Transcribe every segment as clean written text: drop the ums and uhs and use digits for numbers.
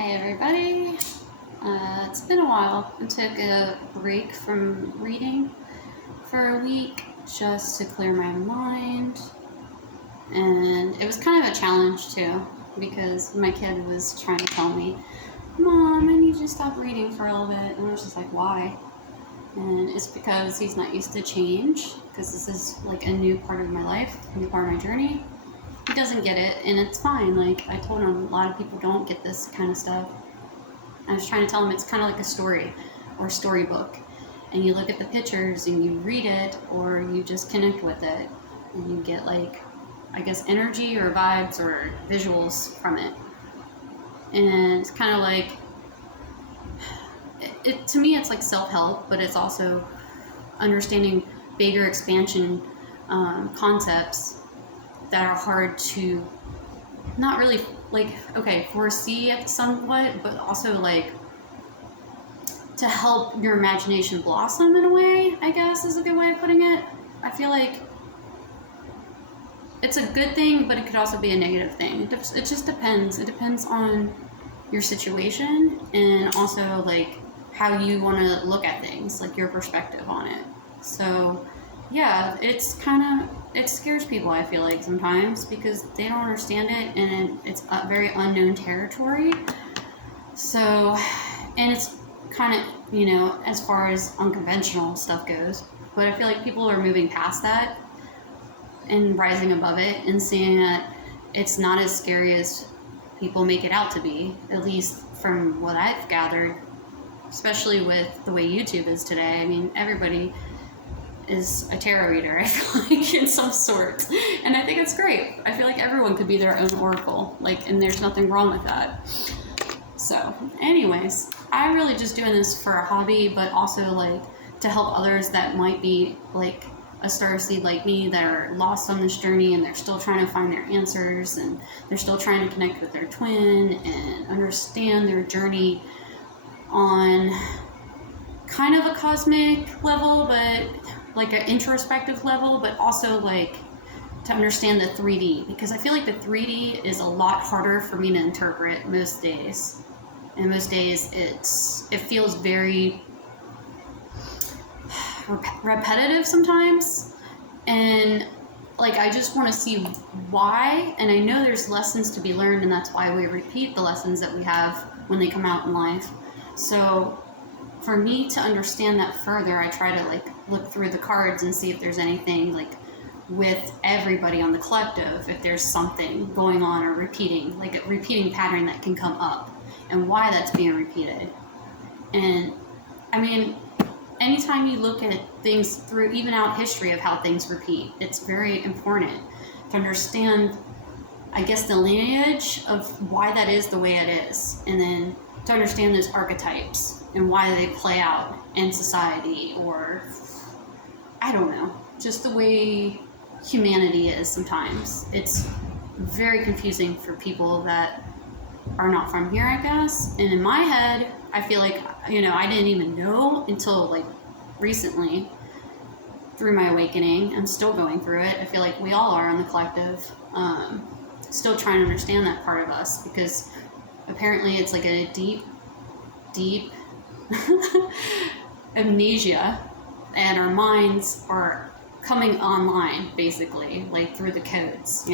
Hi everybody. It's been a while. I took a break from reading for a week just to clear my mind. And it was kind of a challenge too, because my kid was trying to tell me, Mom, I need you to stop reading for a little bit. And I was just like, why? And it's because he's not used to change, because this is like a new part of my life, a new part of my journey. He doesn't get it, and it's fine. Like I told him, a lot of people don't get this kind of stuff. I was trying to tell him it's kind of like a story or a storybook, and you look at the pictures and you read it, or you just connect with it, and you get like, I guess, energy or vibes or visuals from it. And it's kind of like it to me, it's like self-help, but it's also understanding bigger expansion concepts that are hard to not really foresee it somewhat, but also like to help your imagination blossom in a way, I guess is a good way of putting it. I feel like it's a good thing, but it could also be a negative thing. It just depends. It depends on your situation and also like how you want to look at things, like your perspective on it. So yeah, it scares people, I feel like, sometimes, because they don't understand it, and it's a very unknown territory. So, and it's kind of, as far as unconventional stuff goes, but I feel like people are moving past that and rising above it and seeing that it's not as scary as people make it out to be, at least from what I've gathered, especially with the way YouTube is today. I mean, everybody is a tarot reader, I feel like, in some sort, and I think it's great. I feel like everyone could be their own oracle, and there's nothing wrong with that. So anyways, I'm really just doing this for a hobby, but also like to help others that might be like a starseed like me, that are lost on this journey, and they're still trying to find their answers, and they're still trying to connect with their twin and understand their journey on kind of a cosmic level, but like an introspective level, but also like to understand the 3D, because I feel like the 3D is a lot harder for me to interpret most days. And most days it feels very repetitive sometimes, and like I just want to see why. And I know there's lessons to be learned, and that's why we repeat the lessons that we have when they come out in life. So for me to understand that further, I try to like look through the cards and see if there's anything like with everybody on the collective, if there's something going on or repeating, like a repeating pattern that can come up, and why that's being repeated. And I mean, anytime you look at things through even out history of how things repeat, it's very important to understand, I guess, the lineage of why that is the way it is, and then to understand those archetypes and why they play out in society, or I don't know, just the way humanity is sometimes. It's very confusing for people that are not from here, I guess. And in my head, I feel like, I didn't even know until like recently through my awakening. I'm still going through it. I feel like we all are on the collective, still trying to understand that part of us, because apparently it's like a deep amnesia, and our minds are coming online basically, like through the codes,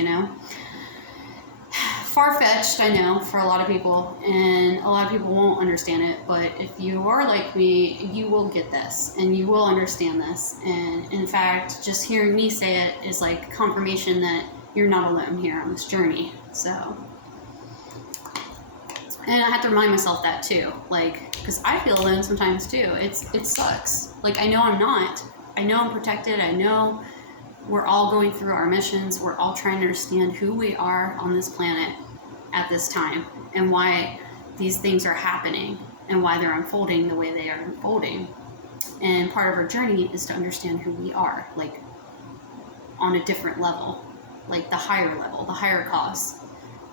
far-fetched, I know, for a lot of people, and a lot of people won't understand it, but if you are like me, you will get this and you will understand this. And in fact, just hearing me say it is like confirmation that you're not alone here on this journey. So, and I have to remind myself that too, like, because I feel alone sometimes too. It sucks. Like, I know I'm not. I know I'm protected. I know we're all going through our missions. We're all trying to understand who we are on this planet at this time, and why these things are happening, and why they're unfolding the way they are unfolding. And part of our journey is to understand who we are, like on a different level, like the higher level, the higher cause.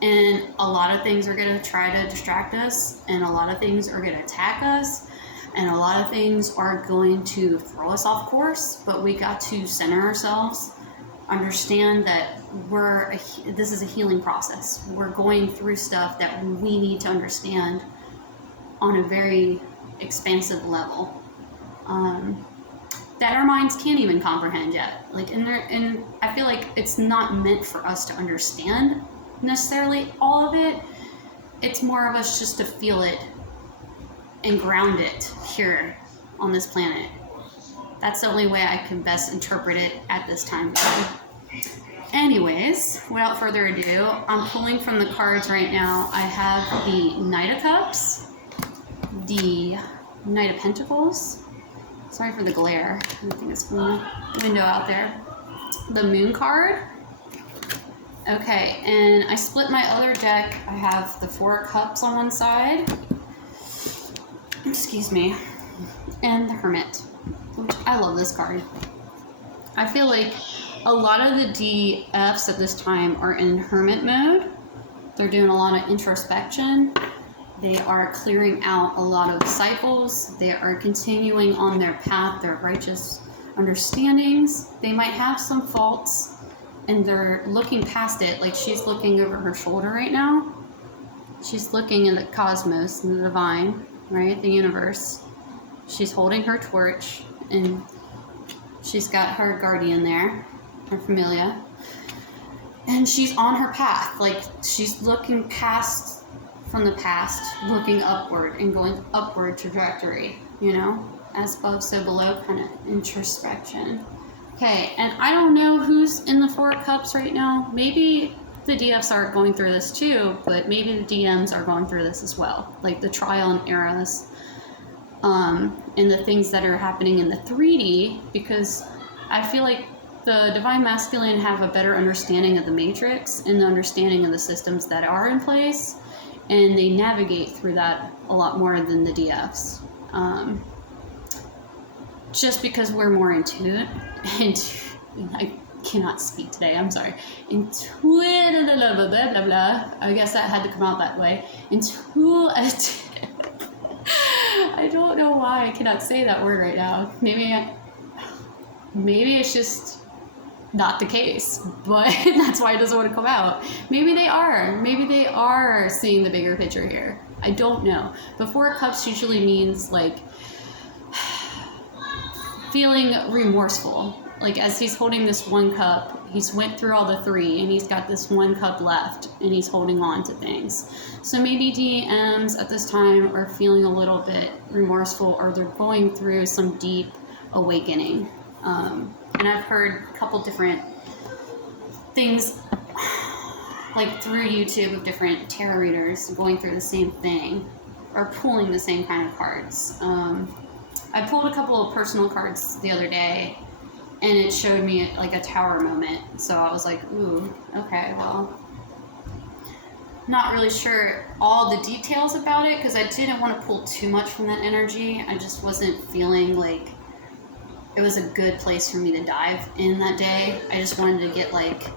And a lot of things are going to try to distract us, and a lot of things are going to attack us, and a lot of things are going to throw us off course, but we got to center ourselves, understand that this is a healing process. We're going through stuff that we need to understand on a very expansive level, that our minds can't even comprehend yet. Like, and I feel like it's not meant for us to understand necessarily all of it. It's more of us just to feel it and ground it here on this planet. That's the only way I can best interpret it at this time. Anyways, without further ado, I'm pulling from the cards right now. I have the Knight of Cups, the Knight of Pentacles. Sorry for the glare. I think it's from the window out there. The Moon card. Okay, and I split my other deck. I have the Four of Cups on one side. Excuse me. And the Hermit. Which I love this card. I feel like a lot of the DFs at this time are in Hermit mode. They're doing a lot of introspection. They are clearing out a lot of cycles. They are continuing on their path, their righteous understandings. They might have some faults and they're looking past it. Like, she's looking over her shoulder right now. She's looking in the cosmos and the divine, right? The universe. She's holding her torch and she's got her guardian there, her familia. And she's on her path. Like, she's looking past from the past, looking upward and going upward trajectory, you know, as above so below kind of introspection. Okay, and I don't know who's in the Four of Cups right now. Maybe the DFs are going through this too, but maybe the DMs are going through this as well, like the trial and errors, and the things that are happening in the 3D, because I feel like the Divine Masculine have a better understanding of the matrix and the understanding of the systems that are in place, and they navigate through that a lot more than the DFs. Just because we're more in tune, and I cannot speak today, I'm sorry. Intuitive, blah, blah, blah, blah, blah. I guess that had to come out that way. Intuitive. I don't know why I cannot say that word right now. Maybe it's just not the case, but that's why it doesn't want to come out. Maybe they are seeing the bigger picture here. I don't know. But Four of Cups usually means like feeling remorseful. Like, as he's holding this one cup, he's went through all the three and he's got this one cup left and he's holding on to things. So maybe DMs at this time are feeling a little bit remorseful, or they're going through some deep awakening. And I've heard a couple different things, like through YouTube, of different tarot readers going through the same thing or pulling the same kind of cards. I pulled a couple of personal cards the other day, and it showed me like a tower moment. So I was like, ooh, okay, well, not really sure all the details about it because I didn't want to pull too much from that energy. I just wasn't feeling like it was a good place for me to dive in that day. I just wanted to get like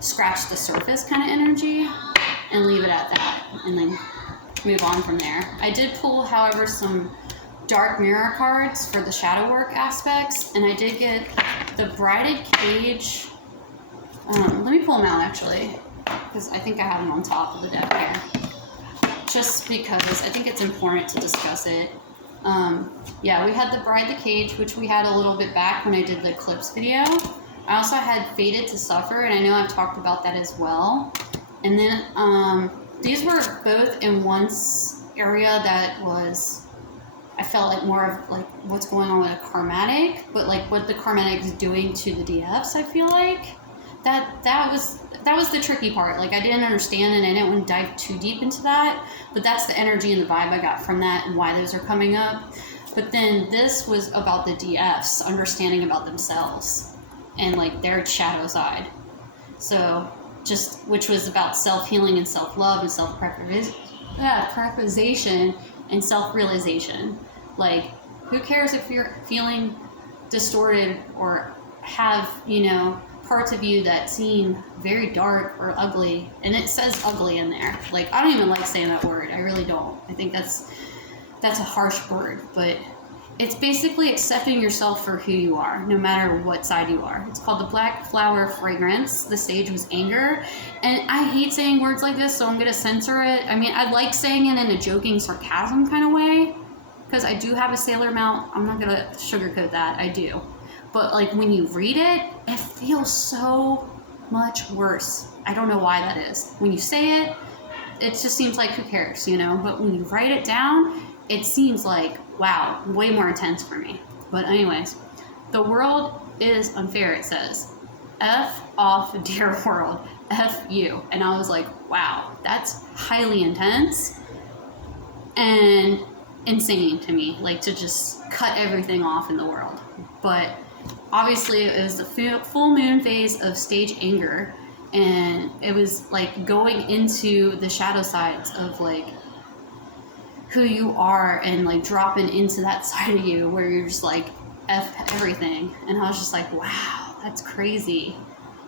scratch the surface kind of energy and leave it at that, and then move on from there. I did pull, however, some dark mirror cards for the shadow work aspects, and I did get the Brided Cage. Let me pull them out actually, because I think I have them on top of the deck here, just because I think it's important to discuss it. Yeah, we had the Bride the Cage, which we had a little bit back when I did the Eclipse video. I also had Fated to Suffer, and I know I've talked about that as well. And then these were both in one area that was, I felt like more of like what's going on with a karmatic, but like what the karmatic is doing to the DFs. I feel like that was the tricky part. Like, I didn't understand, and I didn't want to dive too deep into that, but that's the energy and the vibe I got from that and why those are coming up. But then this was about the DFs understanding about themselves and like their shadow side. So just, which was about self-healing and self-love and self-preservation and self-realization. Like, who cares if you're feeling distorted or have, you know, parts of you that seem very dark or ugly, and it says ugly in there. Like, I don't even like saying that word. I really don't. I think that's a harsh word, but It's basically accepting yourself for who you are, no matter what side you are. It's called the Black Flower Fragrance. The stage was anger. And I hate saying words like this, so I'm going to censor it. I mean, I like saying it in a joking, sarcasm kind of way, because I do have a sailor mouth. I'm not going to sugarcoat that. I do. But like when you read it, it feels so much worse. I don't know why that is. When you say it, it just seems like who cares, you know? But when you write it down, it seems like, wow, way more intense for me. But anyways, the world is unfair, it says. F off, dear world. F you. And I was like, wow, that's highly intense and insane to me, like to just cut everything off in the world. But obviously it was the full moon phase of stage anger, and it was like going into the shadow sides of like who you are and like dropping into that side of you where you're just like F everything. And I was just like, wow, that's crazy.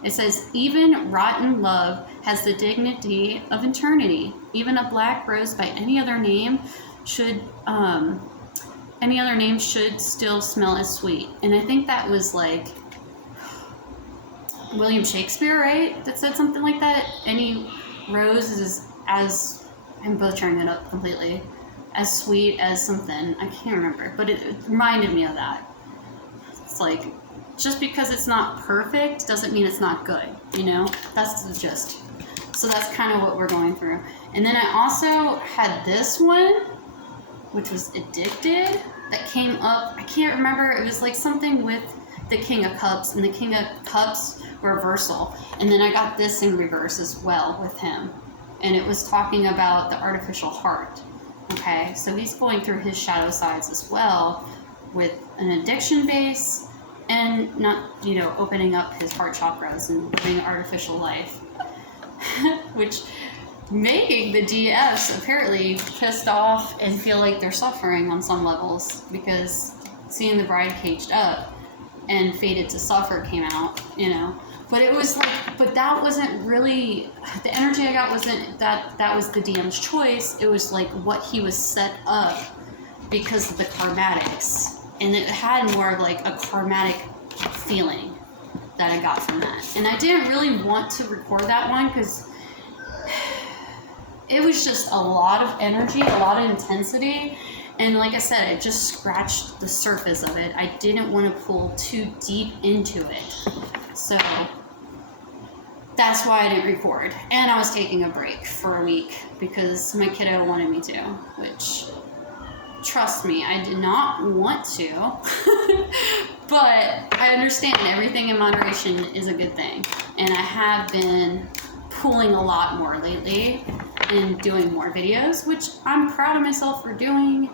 It says, even rotten love has the dignity of eternity. Even a black rose by any other name should still smell as sweet. And I think that was like William Shakespeare, right? That said something like that. Any rose is as, I'm butchering it up completely, as sweet as something. I can't remember, but it reminded me of that. It's like, just because it's not perfect doesn't mean it's not good, you know? That's the gist. So that's kind of what we're going through. And then I also had this one, which was Addicted, that came up. I can't remember. It was like something with the King of Cups and the King of Cups reversal. And then I got this in reverse as well with him. And it was talking about the artificial heart. Okay, so he's going through his shadow sides as well with an addiction base and not, you know, opening up his heart chakras and living an artificial life. Which making the DFs apparently pissed off and feel like they're suffering on some levels, because seeing the bride caged up and Fated to Suffer came out, you know. But it was like, but that wasn't really, the energy I got wasn't that was the DM's choice. It was like what he was set up because of the karmatics. And it had more of like a karmatic feeling that I got from that. And I didn't really want to record that one because it was just a lot of energy, a lot of intensity. And like I said, it just scratched the surface of it. I didn't want to pull too deep into it. So that's why I didn't record. And I was taking a break for a week because my kiddo wanted me to, which, trust me, I did not want to. But I understand everything in moderation is a good thing. And I have been pulling a lot more lately and doing more videos, which I'm proud of myself for doing.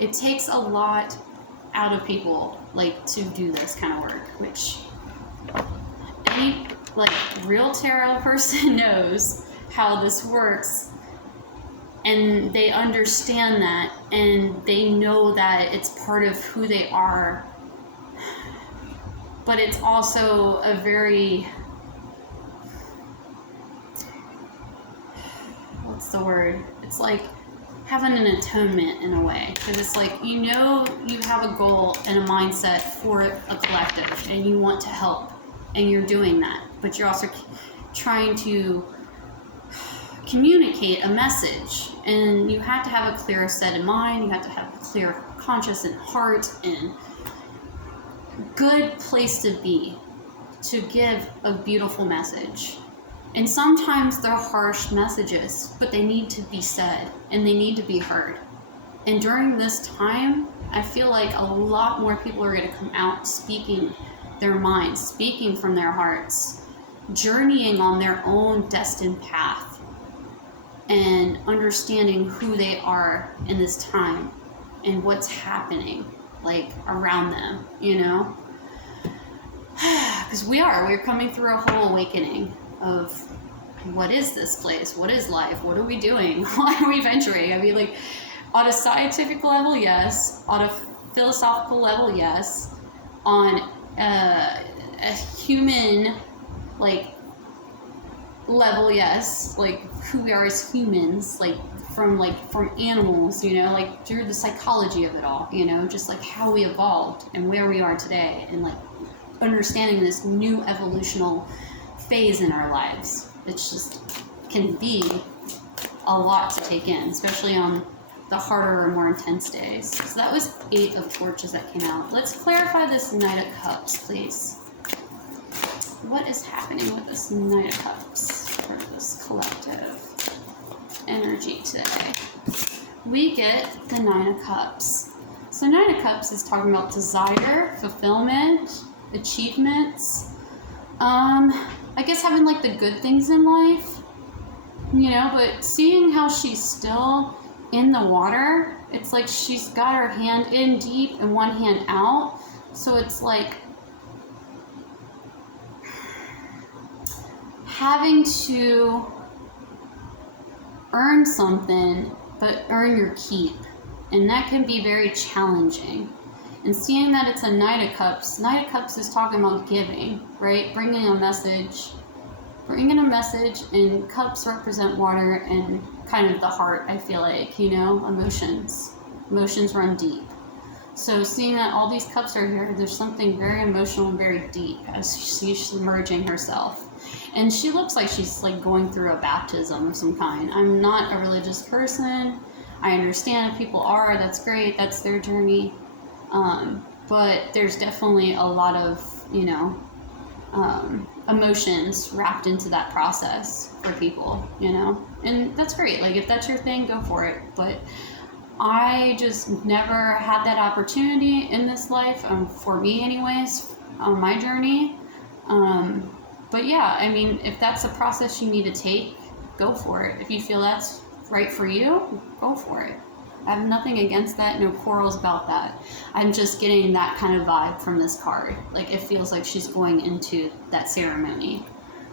It takes a lot out of people, like, to do this kind of work, which any, like, real tarot person knows how this works, and they understand that, and they know that it's part of who they are, but it's also a very, what's the word? It's like having an atonement in a way, because it's like, you know, you have a goal and a mindset for a collective and you want to help and you're doing that, but you're also trying to communicate a message, and you have to have a clear set in mind, you have to have a clear conscience and heart and good place to be to give a beautiful message. And sometimes they're harsh messages, but they need to be said and they need to be heard. And during this time, I feel like a lot more people are going to come out speaking their minds, speaking from their hearts, journeying on their own destined path, and understanding who they are in this time and what's happening, like, around them, you know? Because we're coming through a whole awakening of what is this place? What is life? What are we doing? Why are we venturing? I mean, like, on a scientific level, yes. On a philosophical level, yes. On a human, like, level, yes. Like, who we are as humans, like, from animals, you know, like through the psychology of it all, you know, just like how we evolved and where we are today, and like understanding this new evolutional phase in our lives. It's just can be a lot to take in, especially on the harder or more intense days. So that was 8 of Torches that came out. Let's clarify this Knight of Cups, please. What is happening with this Knight of Cups for this collective energy today? We get the Nine of Cups. So Nine of Cups is talking about desire, fulfillment, achievements. I guess having like the good things in life, you know, but seeing how she's still in the water, it's like she's got her hand in deep and one hand out. So it's like having to earn something, but earn your keep. And that can be very challenging. And seeing that it's a Knight of Cups is talking about giving, right? Bringing a message, and cups represent water and kind of the heart, I feel like, you know, emotions run deep. So seeing that all these cups are here, there's something very emotional and very deep as she's submerging herself. And she looks like she's like going through a baptism of some kind. I'm not a religious person. I understand if people are, that's great, that's their journey. But there's definitely a lot of, you know, emotions wrapped into that process for people, you know, and that's great. Like if that's your thing, go for it. But I just never had that opportunity in this life, for me anyways, on my journey. But yeah, I mean, if that's a process you need to take, go for it. If you feel that's right for you, go for it. I have nothing against that, no quarrels about that. I'm just getting that kind of vibe from this card. Like it feels like she's going into that ceremony.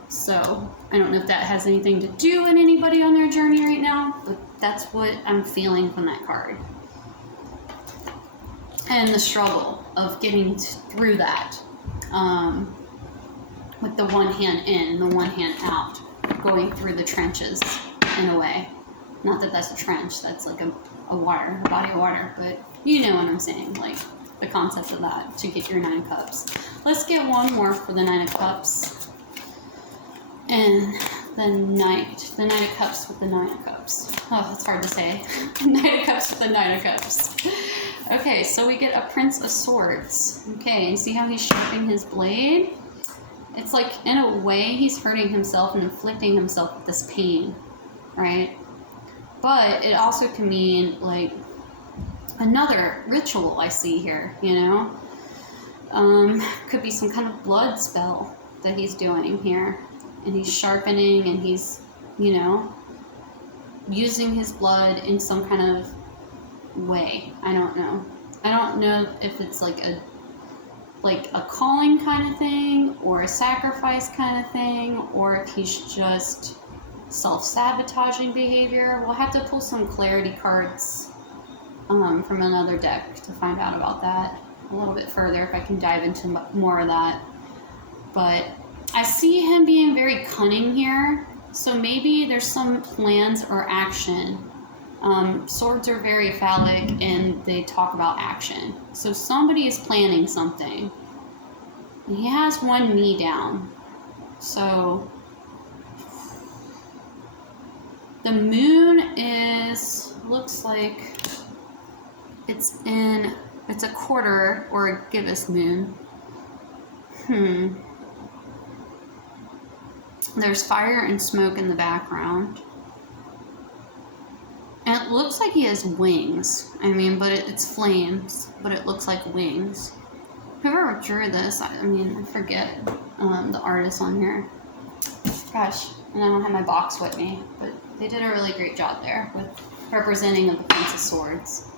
So I don't know if that has anything to do with anybody on their journey right now, but that's what I'm feeling from that card. And the struggle of getting through that, with the one hand in, the one hand out, going through the trenches in a way. Not that that's a trench, that's like a body of water, but you know what I'm saying, like the concept of that, to get your 9 of Cups. Let's get one more for the 9 of Cups. And the Knight of Cups with the 9 of Cups. Oh, it's hard to say. Knight of Cups with the 9 of Cups. Okay, so we get a Prince of Swords. Okay, see how he's sharpening his blade? It's like, in a way, he's hurting himself and inflicting himself with this pain, right? But it also can mean, like, another ritual I see here, you know? Could be some kind of blood spell that he's doing here. And he's sharpening and he's, you know, using his blood in some kind of way. I don't know. I don't know if it's like a calling kind of thing or a sacrifice kind of thing, or if he's just self-sabotaging behavior. We'll have to pull some clarity cards from another deck to find out about that a little bit further, if I can dive into more of that. But I see him being very cunning here, so maybe there's some plans or action. Swords are very phallic and they talk about action. So somebody is planning something. And he has one knee down. So the moon looks like it's a quarter or a gibbous moon. There's fire and smoke in the background. And it looks like he has wings. I mean, but it's flames, but it looks like wings. Whoever drew this, I forget the artist on here. Gosh, and I don't have my box with me, but they did a really great job there with representing the Prince of Swords.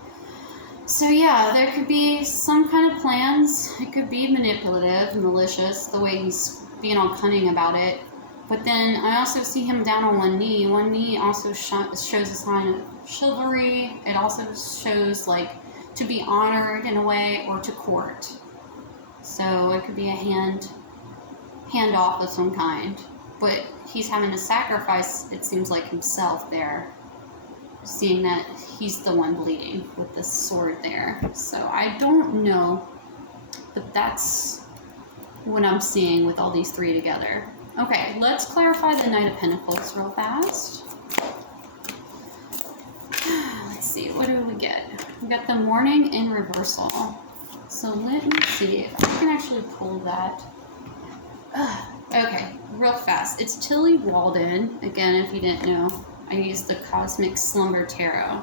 So yeah, there could be some kind of plans. It could be manipulative, malicious, the way he's being all cunning about it. But then I also see him down on one knee. One knee also shows a sign of chivalry. It also shows like to be honored in a way, or to court. So it could be a handoff of some kind. But he's having to sacrifice, it seems like, himself there. seeing that he's the one bleeding with the sword there. So I don't know, but that's what I'm seeing with all these three together. Okay, let's clarify the Knight of Pentacles real fast. Let's see, what do we get? We got the Morning in reversal. So let me see if I can actually pull that. Okay, real fast. It's Tilly Walden. Again, if you didn't know, I used the Cosmic Slumber Tarot.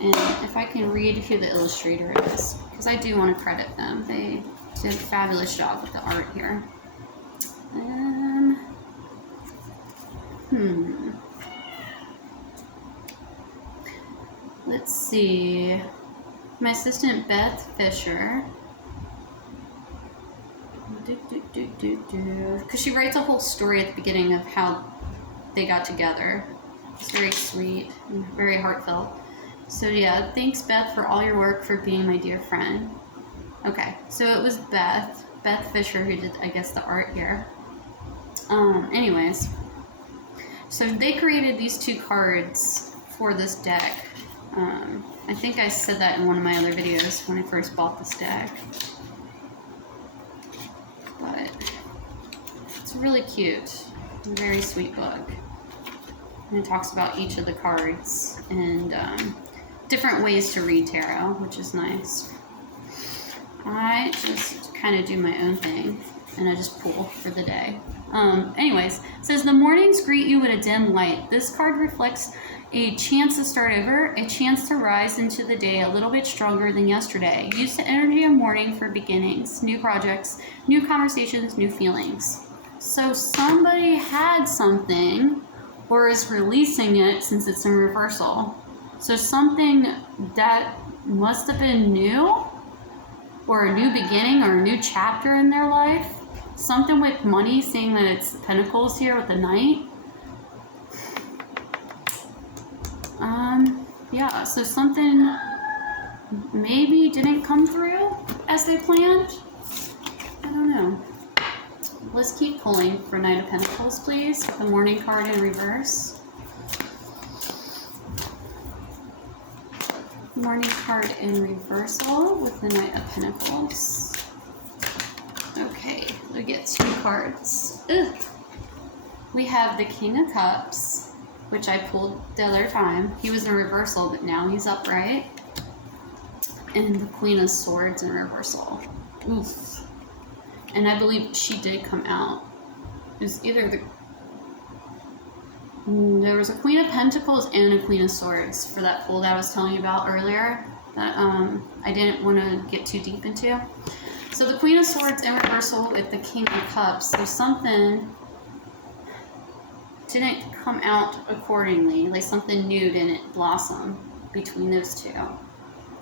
And if I can read who the illustrator is, because I do want to credit them. They did a fabulous job with the art here. Let's see. My assistant Beth Fisher. Because she writes a whole story at the beginning of how they got together. It's very sweet and very heartfelt. So yeah, thanks Beth for all your work, for being my dear friend. Okay, so it was Beth Fisher who did, I guess, the art here. Anyways, so they created these two cards for this deck. I think I said that in one of my other videos when I first bought this deck. But it's really cute. A very sweet book. And it talks about each of the cards and different ways to read tarot, which is nice. I just kind of do my own thing and I just pull for the day. Anyways, it says the mornings greet you with a dim light. This card reflects a chance to start over, a chance to rise into the day a little bit stronger than yesterday. Use the energy of morning for beginnings, new projects, new conversations, new feelings. So somebody had something or is releasing it since it's in reversal. So something that must have been new, or a new beginning, or a new chapter in their life. Something with money, seeing that it's the Pentacles here with the Knight. Yeah, so something maybe didn't come through as they planned. I don't know. Let's keep pulling for Knight of Pentacles, please. The Morning card in reverse. Morning card in reversal with the Knight of Pentacles. Okay, we get two cards. Ugh. We have the King of Cups, which I pulled the other time. He was in reversal, but now he's upright. And the Queen of Swords in reversal. Oof. And I believe she did come out. It was either the... There was a Queen of Pentacles and a Queen of Swords for that pull that I was telling you about earlier. That I didn't want to get too deep into. So the Queen of Swords in reversal with the King of Cups. So something didn't come out accordingly. Like something new didn't blossom between those two.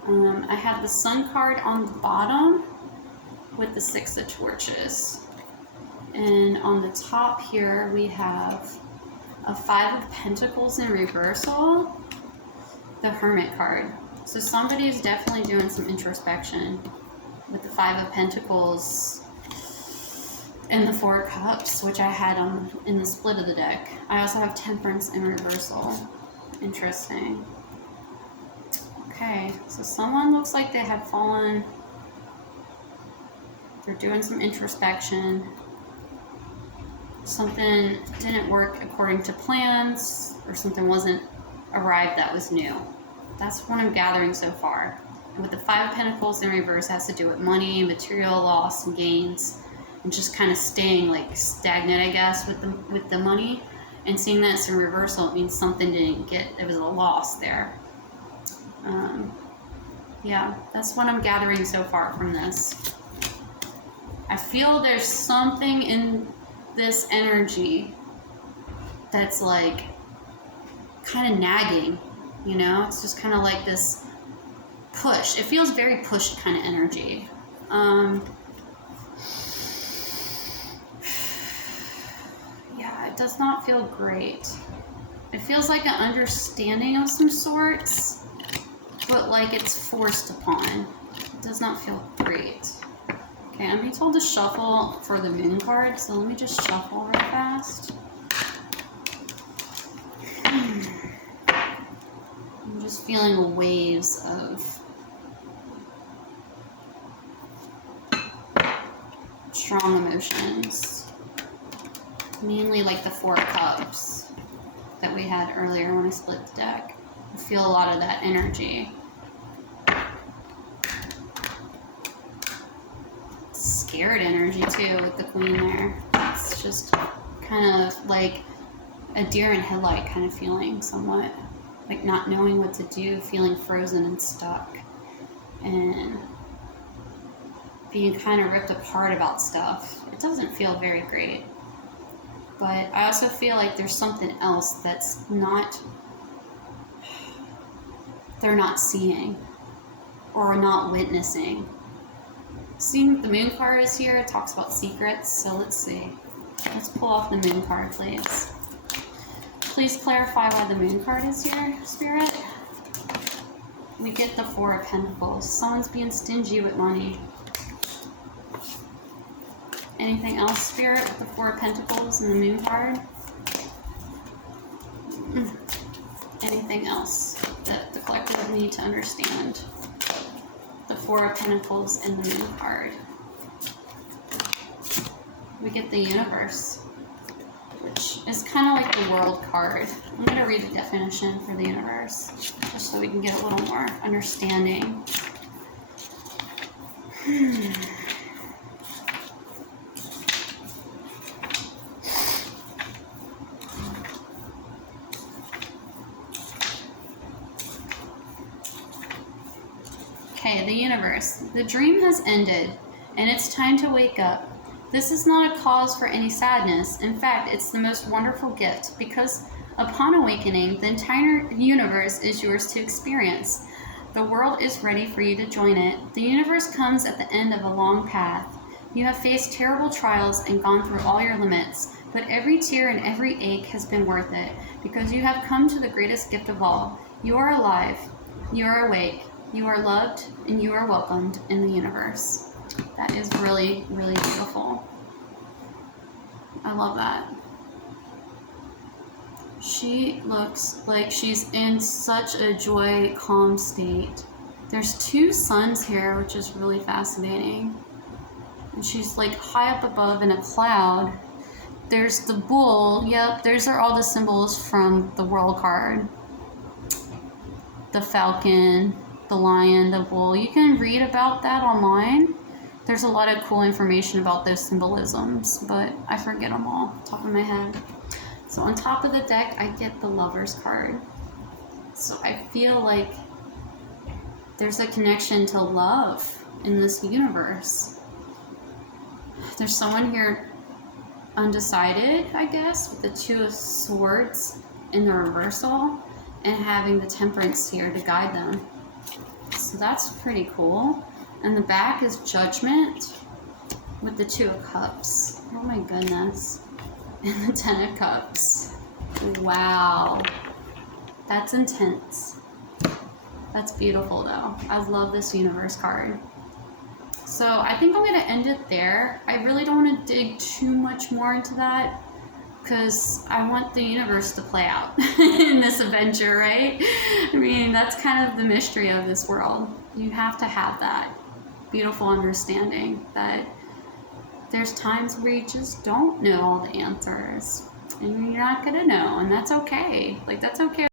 I have the Sun card on the bottom with the Six of Torches. And on the top here we have a Five of Pentacles in reversal, the Hermit card. So somebody is definitely doing some introspection with the Five of Pentacles and the Four of Cups, which I had in the split of the deck. I also have Temperance in reversal. Interesting. Okay, so someone looks like they have fallen. They're doing some introspection. Something didn't work according to plans, or something wasn't arrived that was new. That's what I'm gathering so far. And with the Five of Pentacles in reverse, it has to do with money, material loss, and gains, and just kind of staying like stagnant, I guess, with the money. And seeing that it's in reversal, it means something didn't get. It was a loss there. Yeah, that's what I'm gathering so far from this. I feel there's something in this energy that's like kind of nagging, you know? It's just kind of like this push. It feels very pushed kind of energy. Yeah, it does not feel great. It feels like an understanding of some sorts, but like it's forced upon. It does not feel great. Okay, I'm being told to shuffle for the Moon card, so let me just shuffle real fast. just feeling waves of strong emotions. Mainly like the Four of Cups that we had earlier when I split the deck. I feel a lot of that energy. Scared energy too with the Queen there. It's just kind of like a deer in headlight kind of feeling somewhat. Like not knowing what to do, feeling frozen and stuck. And being kind of ripped apart about stuff. It doesn't feel very great. But I also feel like there's something else that's not, they're not seeing or not witnessing. Seeing the Moon card is here, it talks about secrets, so let's see. Let's pull off the Moon card, please. Please clarify why the Moon card is here, Spirit. We get the Four of Pentacles. Someone's being stingy with money. Anything else, Spirit, with the Four of Pentacles and the Moon card? Anything else that the collective need to understand? The Four of Pentacles and the Moon card. We get the Universe, which is kind of like the World card. I'm going to read the definition for the Universe, just so we can get a little more understanding. Okay, the Universe. The dream has ended, and it's time to wake up. This is not a cause for any sadness. In fact, it's the most wonderful gift, because upon awakening, the entire universe is yours to experience. The world is ready for you to join it. The universe comes at the end of a long path. You have faced terrible trials and gone through all your limits, but every tear and every ache has been worth it, because you have come to the greatest gift of all. You are alive. You are awake. You are loved, and you are welcomed in the universe. That is really, really beautiful. I love that. She looks like she's in such a joy, calm state. There's two suns here, which is really fascinating. And she's like high up above in a cloud. There's the bull. Yep, those are all the symbols from the World card. The falcon, the lion, the bull. You can read about that online. There's a lot of cool information about those symbolisms, but I forget them all off the top of my head. So on top of the deck, I get the Lovers card. So I feel like there's a connection to love in this universe. There's someone here undecided, I guess, with the Two of Swords in the reversal and having the Temperance here to guide them. So that's pretty cool. And the back is Judgment with the Two of Cups. Oh my goodness. And the Ten of Cups. Wow. That's intense. That's beautiful though. I love this Universe card. So I think I'm going to end it there. I really don't want to dig too much more into that, because I want the universe to play out in this adventure, right? I mean, that's kind of the mystery of this world. You have to have that beautiful understanding that there's times where you just don't know all the answers, and you're not gonna know, and that's okay. Like, that's okay.